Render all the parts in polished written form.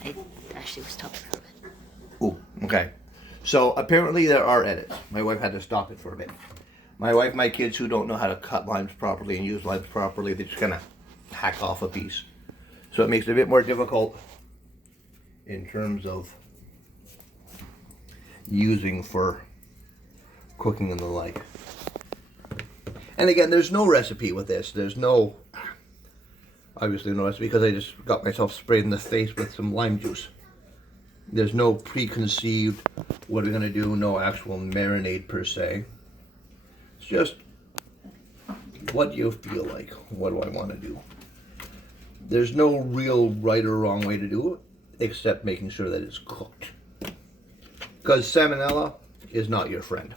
I actually was talking for a bit. Ooh, okay. So apparently there are edits. My wife had to stop it for a bit. My wife, my kids who don't know how to cut limes properly and use limes properly, they just kind of hack off a piece. So it makes it a bit more difficult in terms of using for cooking and the like. And again, there's no recipe with this. There's no, obviously no recipe because I just got myself sprayed in the face with some lime juice. There's no preconceived what we're going to do, no actual marinade per se. It's just, what do you feel like? What do I want to do? There's no real right or wrong way to do it, except making sure that it's cooked. Because salmonella is not your friend.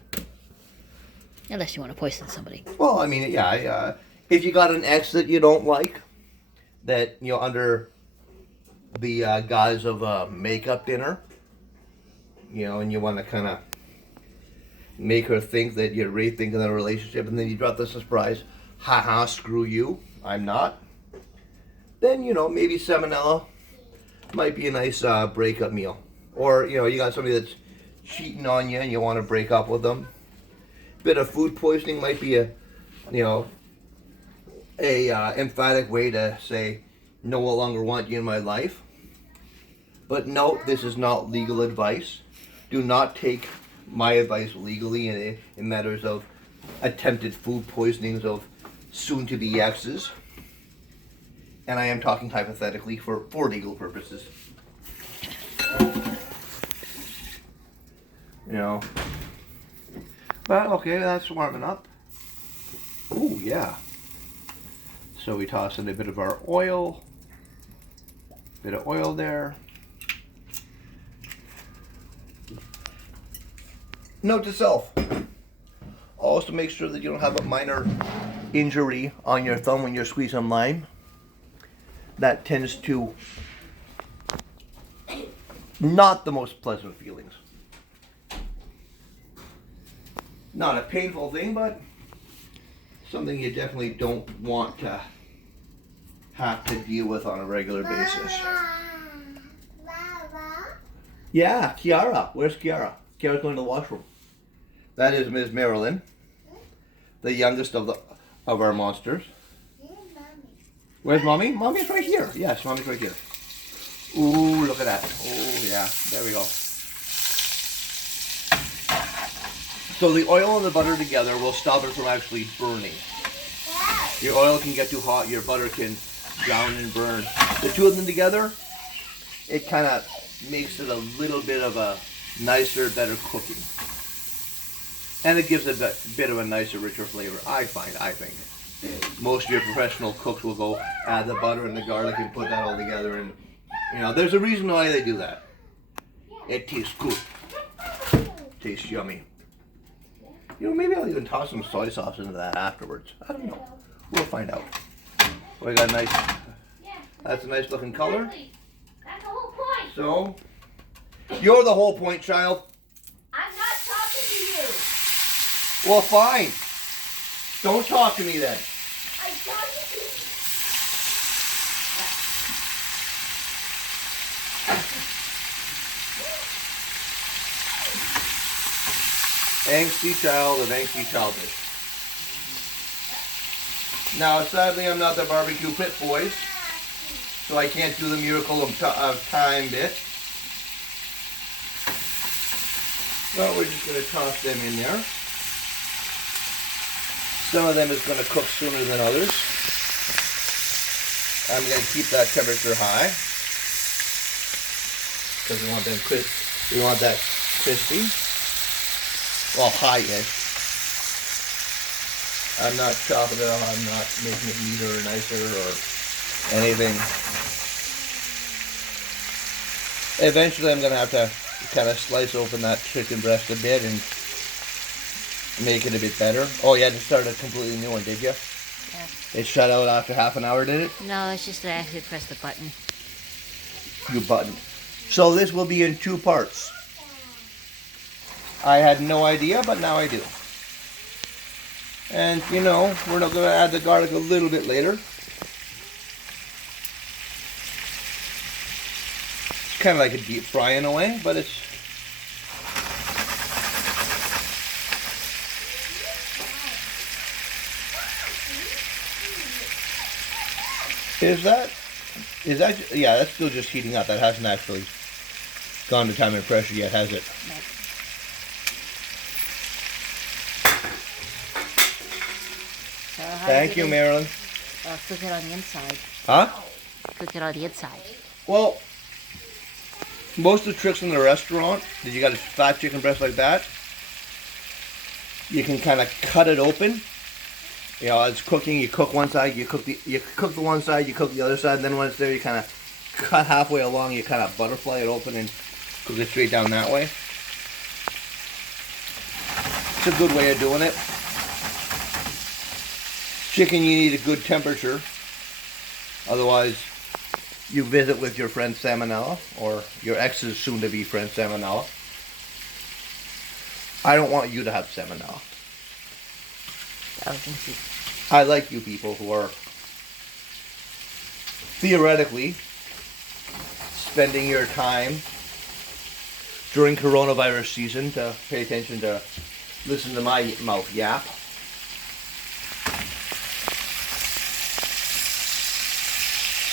Unless you want to poison somebody. Well, I mean, yeah, if you got an ex that you don't like, that, you know, under the guise of a makeup dinner, you know, and you want to kind of make her think that you're rethinking the relationship, and then you drop the surprise, haha, screw you, I'm not, then, you know, maybe salmonella might be a nice breakup meal. Or, you know, you got somebody that's cheating on you and you want to break up with them. Bit of food poisoning might be a, you know, a emphatic way to say, no longer want you in my life. But note, this is not legal advice. Do not take my advice legally in matters of attempted food poisonings of soon-to-be exes. And I am talking hypothetically for legal purposes. You know. But okay, that's warming up. Ooh, yeah. So we toss in a bit of our oil. Bit of oil there. Note to self. Also make sure that you don't have a minor injury on your thumb when you're squeezing lime. That tends to not the most pleasant feelings. Not a painful thing, but something you definitely don't want to have to deal with on a regular basis. Yeah, Kiara. Where's Kiara? Kiara's going to the washroom. That is Ms. Marilyn, the youngest of our monsters. Where's Mommy? Mommy's right here. Yes, Mommy's right here. Ooh, look at that. Oh, yeah. There we go. So the oil and the butter together will stop it from actually burning. Your oil can get too hot, your butter can drown and burn. The two of them together, it kind of makes it a little bit of a nicer, better cooking. And it gives it a bit of a nicer, richer flavor, I think. Most of your professional cooks will go add the butter and the garlic and put that all together, and you know, there's a reason why they do that. It tastes good. Tastes yummy. You know, maybe I'll even toss some soy sauce into that afterwards. I don't know. We'll find out. We got a nice, that's a nice looking color. That's the whole point. So, you're the whole point, child. I'm not talking to you. Well, fine. Don't talk to me then. I'm talking to you. Angsty child of angsty childish. Now, sadly, I'm not the barbecue pit boys, so I can't do the miracle of time bit. But we're just going to toss them in there. Some of them is going to cook sooner than others. I'm going to keep that temperature high because we want them crisp. We want that crispy. Well, high-ish. I'm not chopping it up. I'm not making it neater or nicer or anything. Eventually, I'm going to have to kind of slice open that chicken breast a bit and make it a bit better. Oh, you had to start a completely new one, did you? Yeah. It shut out after half an hour, did it? No, it's just that I actually pressed the button. You buttoned. So this will be in 2 parts. I had no idea, but now I do. And, you know, we're not going to add the garlic a little bit later. kind of like a deep fry in a way, but it's... Yeah, that's still just heating up. That hasn't actually gone to time and pressure yet, has it? No. So how Thank you, Marilyn. Cook it on the inside. Huh? Cook it on the inside. Well, most of the tricks in the restaurant, that you got a fat chicken breast like that, you can kind of cut it open. You know, it's cooking. You cook one side, you cook the one side, you cook the other side, and then when it's there, you kind of cut halfway along. You kind of butterfly it open and cook it straight down that way. It's a good way of doing it. Chicken, you need a good temperature. Otherwise, you visit with your friend Salmonella, or your ex's soon-to-be friend Salmonella. I don't want you to have Salmonella. I like you people who are theoretically spending your time during coronavirus season to pay attention to listen to my mouth yap.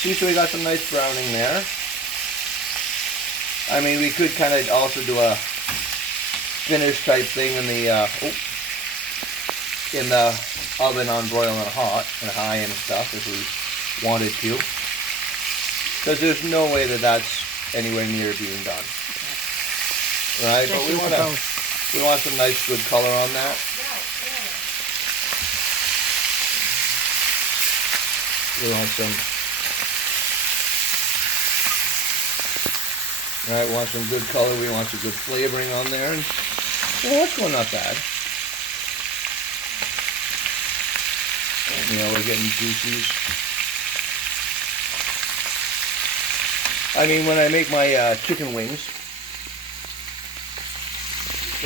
See, so we got some nice browning there. I mean, we could kind of also do a finish type thing in the oven on broiling hot and high and stuff if we wanted to. Because there's no way that that's anywhere near being done. Right? But we want some nice good color on that. We want some... Alright, we want some good color, we want some good flavoring on there, and well, that's going not bad. You know, we're getting juices. I mean, when I make my chicken wings,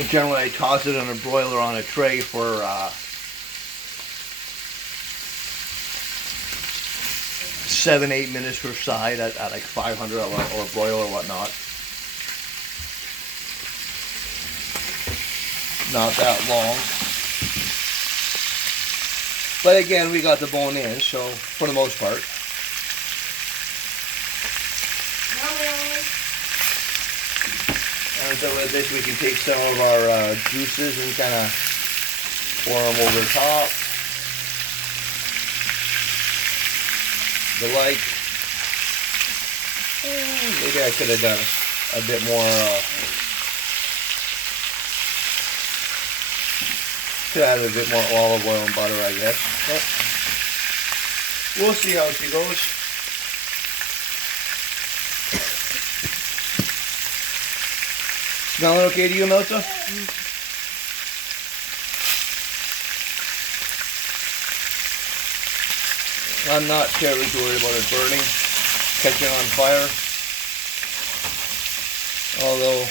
generally I toss it on a broiler on a tray for 7-8 minutes per side at like 500 or a broiler or whatnot. Not that long. But again, we got the bone in, so for the most part. And so with this, we can take some of our juices and kind of pour them over top. The like. Maybe I could have done a bit more. Could add a bit more olive oil and butter, I guess. But we'll see how she goes. Smelling okay to you, Melissa? I'm not terribly worried about it burning, catching on fire. Although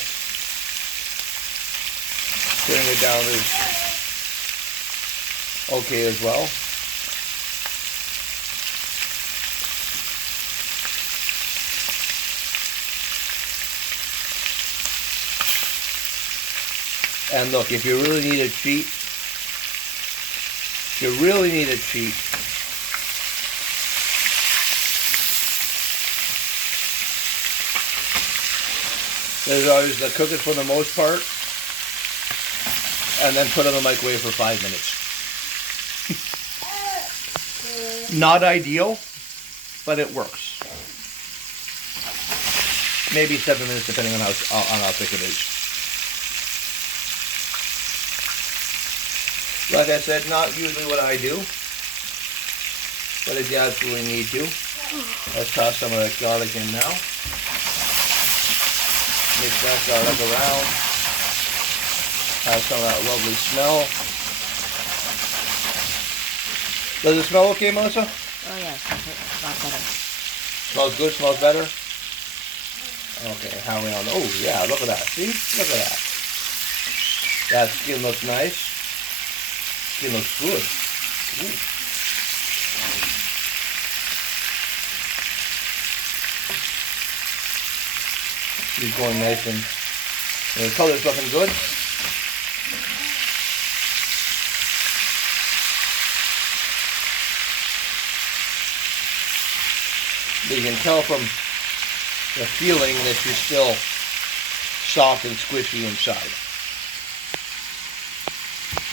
putting it down is okay as well. And look, if you really need a treat, there's always the cook it for the most part, and then put it in the microwave for 5 minutes. Not ideal, but it works. Maybe 7 minutes, depending on how thick it is. Like I said, not usually what I do, but if you absolutely need to, let's toss some of that garlic in now. Mix that garlic around. Have some of that lovely smell. Does it smell okay, Melissa? Oh yes, it smells better. Smells good, smells better? Okay, how are we on? Oh yeah, look at that. See? Look at that. That skin looks nice. Skin looks good. Ooh. It's going nice and the color's looking good. You can tell from the feeling that she's still soft and squishy inside.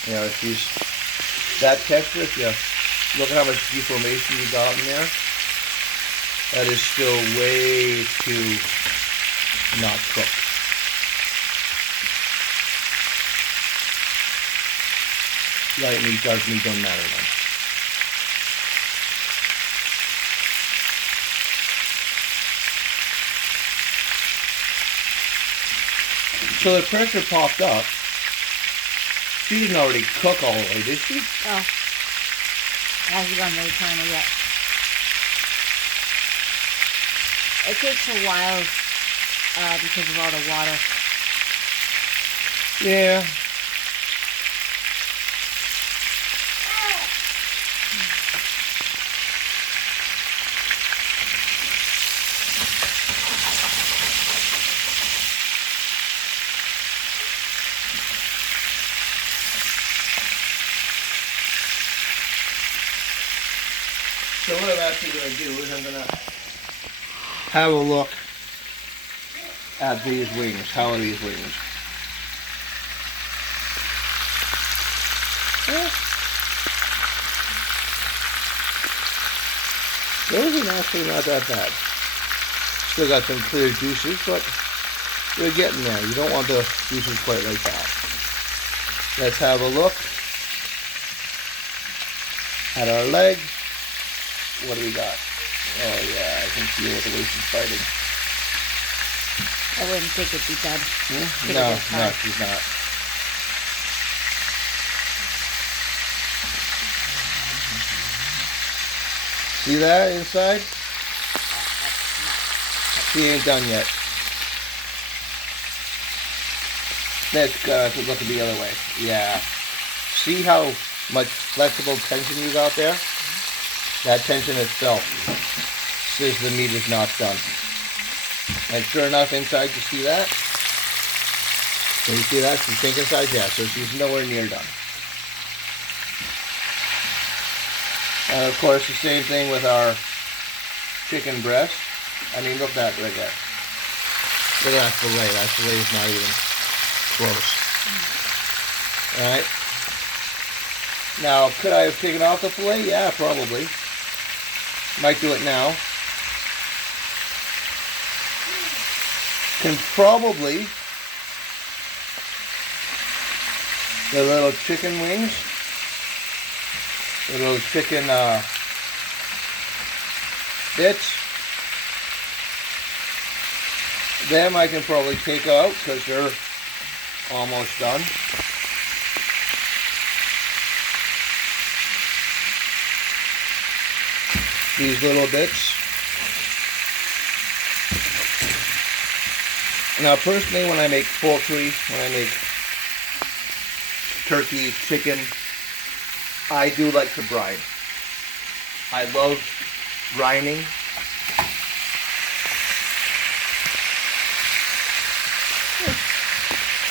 You know, she's that texture. If you look at how much deformation you got in there, that is still way too not cooked. Light meat, dark meat don't matter then. So the pressure popped up. She didn't already cook all the way, did she? Oh. Hasn't gone very final yet. It takes a while because of all the water. Yeah. So what I'm actually going to do is I'm going to have a look at these wings. How are these wings? Those are actually not that bad. Still got some clear juices, but we're getting there. You don't want the juices quite like that. Let's have a look at our leg. What do we got? Oh yeah, I can feel the way she's fighting. I wouldn't think it'd be done. No, she's not. See that inside? She ain't done yet. Let's look at the other way. Yeah. See how much flexible tension you got there? That tension itself says the meat is not done. And sure enough, inside, you see that? Can you see that? She's pink inside? Yeah, so she's nowhere near done. And of course, the same thing with our chicken breast. I mean, look at that right there. Look at that fillet. That fillet is not even close. Alright. Now, could I have taken off the fillet? Yeah, probably. Might do it now. Can probably the little chicken wings, the little chicken bits, them I can probably take out because they're almost done. These little bits. Now personally, when I make poultry, when I make turkey, chicken, I do like to brine. I love brining.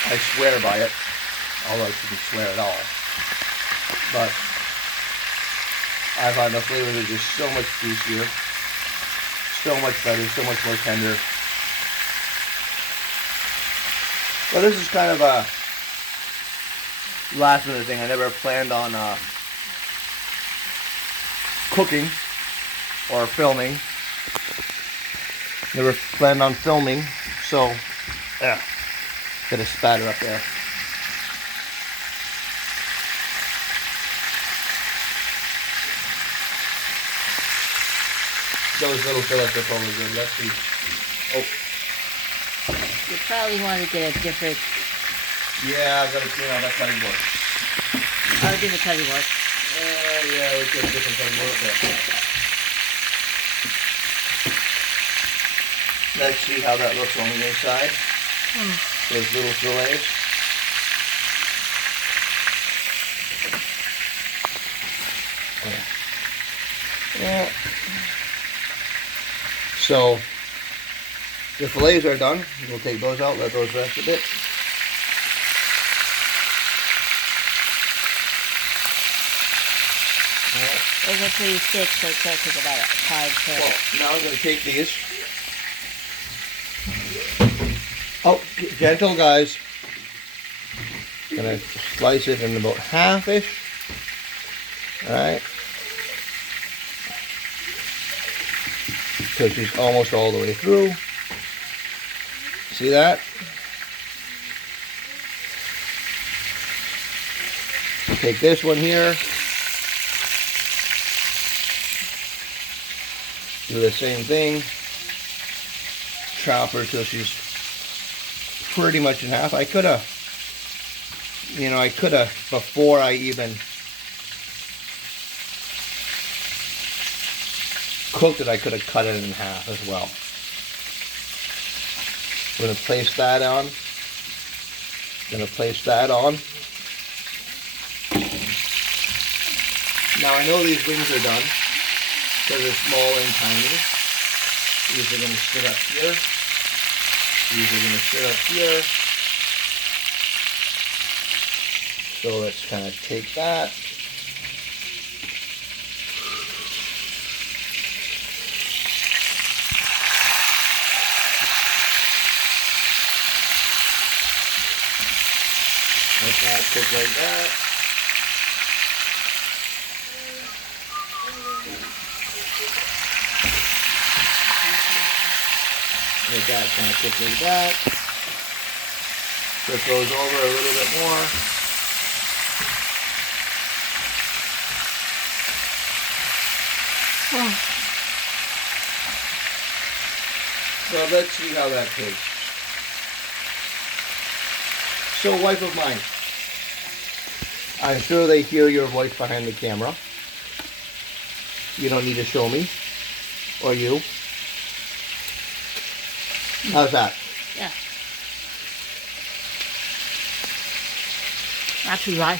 I swear by it, although I shouldn't swear at all. But I find the flavors are just so much juicier, so much better, so much more tender. Well, this is kind of a last minute thing. I never planned on cooking or filming. Never planned on filming, so yeah, get a spatter up there. Those little fillets are probably good. Let's see. Oh. You probably want to get a different... Yeah, I gotta see how that cutting works. How different cutting work? Yeah, we get a different cutting work there. Let's see how that looks on the inside. Those little fillets. Yeah. So, The fillets are done. We'll take those out, let those rest a bit. Those are pretty thick, so it's going to take about 5 to... Well, now I'm going to take these. Oh, gentle guys. Gonna slice it in about half-ish. Alright. So she's almost all the way through. See that? Take this one here. Do the same thing. Chop her till she's pretty much in half. I could have, before I even cooked it, I could have cut it in half as well. I'm going to place that on. Now I know these wings are done because they're small and tiny. These are going to sit up here. So let's kind of take that. Let that cook like that. Let that kind of cook like that. Flip those over a little bit more. So let's see how that tastes. So, wife of mine, I'm sure they hear your voice behind the camera. You don't need to show me, or you. How's that? Yeah. Not too dry.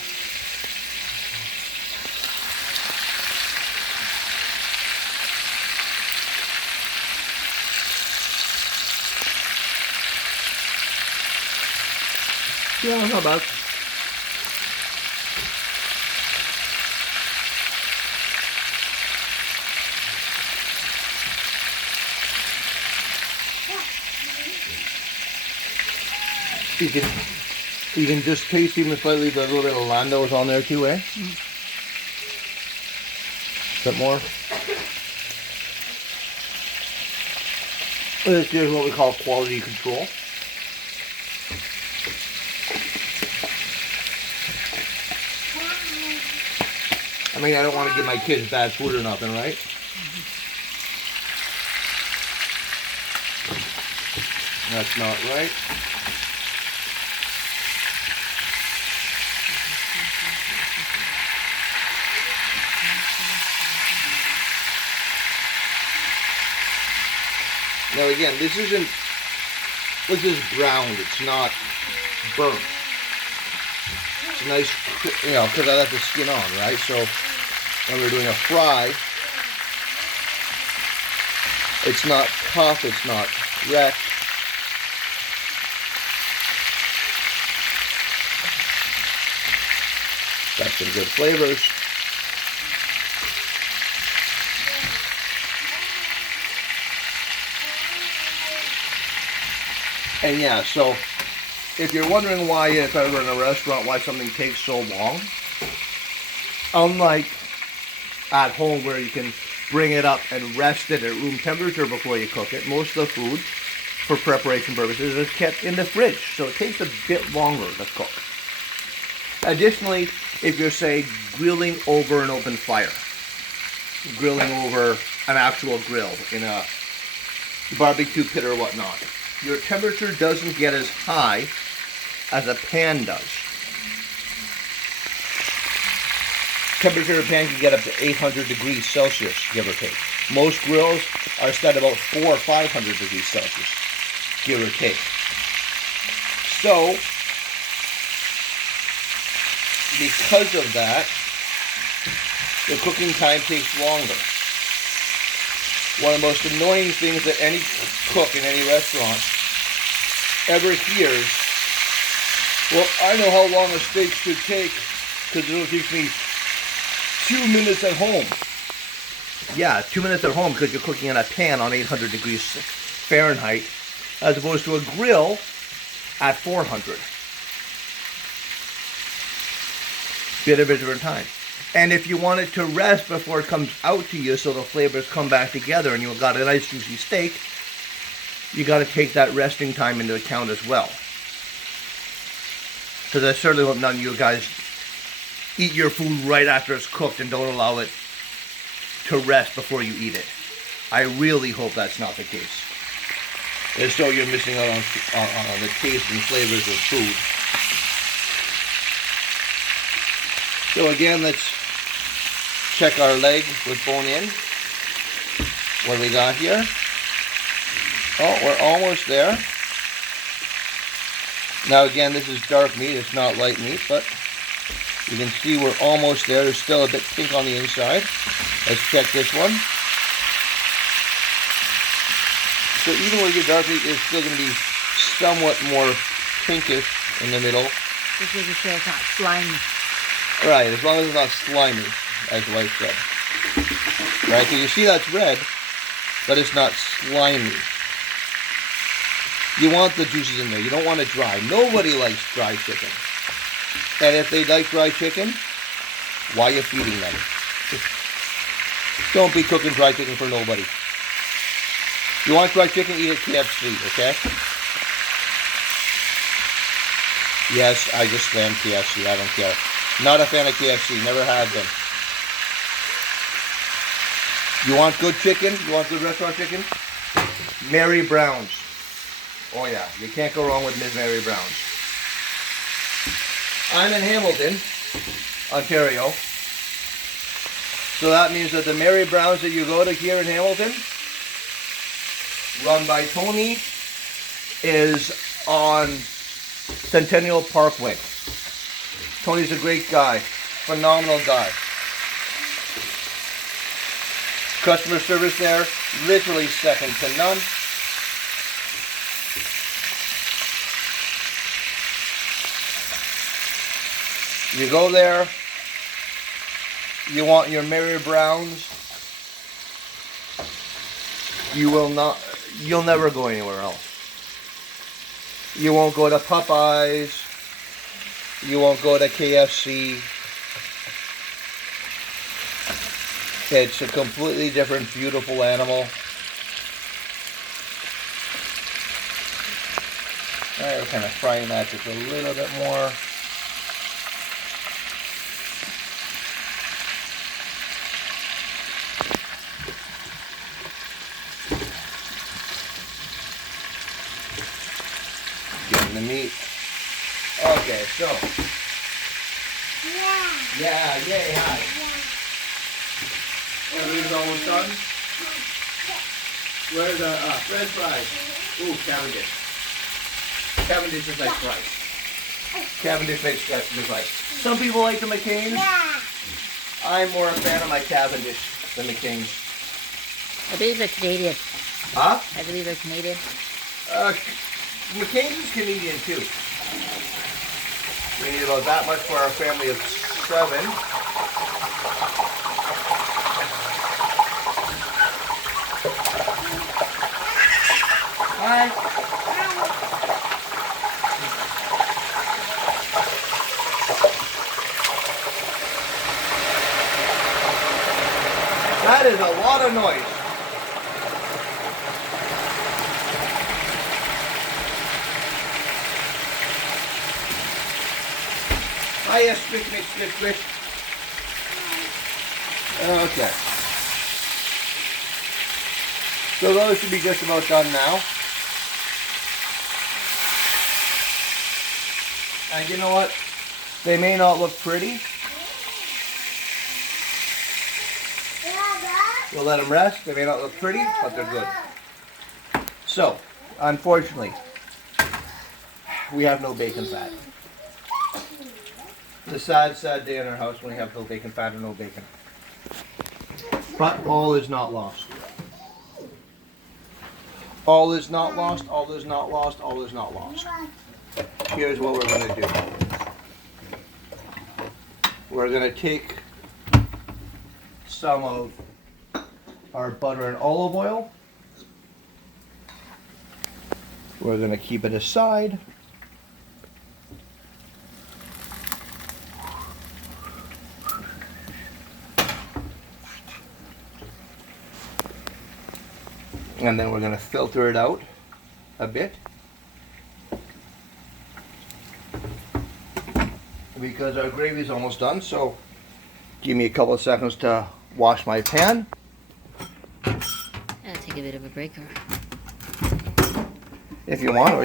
Yeah, not bad. You can just taste even slightly the little bit of Lando's on there too, eh? Bit more. This is what we call quality control. I mean, I don't want to give my kids bad food or nothing, right? That's not right. Now again, this is browned, it's not burnt. It's nice, because I left the skin on, right? So when we're doing a fry, it's not tough, it's not wrecked. Got some good flavors. And yeah, so if you're wondering why, if I were in a restaurant, why something takes so long, unlike at home where you can bring it up and rest it at room temperature before you cook it, most of the food, for preparation purposes, is kept in the fridge, so it takes a bit longer to cook. Additionally, if you're, say, grilling over an open fire, grilling over an actual grill in a barbecue pit or whatnot, your temperature doesn't get as high as a pan does. Temperature of a pan can get up to 800 degrees Celsius, give or take. Most grills are set about 400 or 500 degrees Celsius, give or take. So, because of that, the cooking time takes longer. One of the most annoying things that any cook in any restaurant ever hears. Well, I know how long a steak should take because it'll take me 2 minutes at home. Yeah, 2 minutes at home because you're cooking in a pan on 800 degrees Fahrenheit as opposed to a grill at 400. Bit of a different time. And if you want it to rest before it comes out to you so the flavors come back together and you've got a nice juicy steak, you got to take that resting time into account as well. Because I certainly hope none of you guys eat your food right after it's cooked and don't allow it to rest before you eat it. I really hope that's not the case. If so, you're missing out on the taste and flavors of food. So again, let's check our leg with bone in. What do we got here? Oh, we're almost there. Now again, this is dark meat, it's not light meat, but you can see we're almost there. There's still a bit pink on the inside. Let's check this one. So even with your dark meat, it's still going to be somewhat more pinkish in the middle. Just making sure it's not slimy. Right, as long as it's not slimy, as the wife said. Right, so you see that's red, but it's not slimy. You want the juices in there. You don't want it dry. Nobody likes dry chicken. And if they like dry chicken, why are you feeding them? Don't be cooking dry chicken for nobody. You want dry chicken, eat at KFC, okay? Yes, I just slammed KFC. I don't care. Not a fan of KFC. Never have been. You want good chicken? You want good restaurant chicken? Mary Brown's. Oh yeah, you can't go wrong with Miss Mary Brown's. I'm in Hamilton, Ontario. So that means that the Mary Brown's that you go to here in Hamilton, run by Tony, is on Centennial Parkway. Tony's a great guy, phenomenal guy. Customer service there, literally second to none. You go there, you want your Mary Brown's, you'll never go anywhere else. You won't go to Popeyes, you won't go to KFC. It's a completely different, beautiful animal. Alright, we're kind of frying that just a little bit more. Getting the meat. Okay, so. Yeah, yay, hi. Everything's almost done. Where's the French fries? Ooh, Cavendish. Cavendish is like fries. Cavendish makes good fries. Some people like the McCain's. I'm more a fan of my Cavendish than McCain's. I believe they're Canadian. Huh? I believe they're Canadian. McCain's is Canadian too. We need about that much for our family of 7. Hi. That is a lot of noise. Hiya, squish, squish, squish, squish. Okay. So those should be just about done now. And you know what? They may not look pretty. We'll let them rest. They may not look pretty, but they're good. So, unfortunately, we have no bacon fat. It's a sad, sad day in our house when we have no bacon fat and no bacon. But all is not lost. All is not lost, all is not lost, all is not lost. Here's what we're going to do. We're going to take some of our butter and olive oil. We're going to keep it aside. And then we're going to filter it out a bit. Because our gravy is almost done, so give me a couple of seconds to wash my pan. I'll take a bit of a break. If you want, or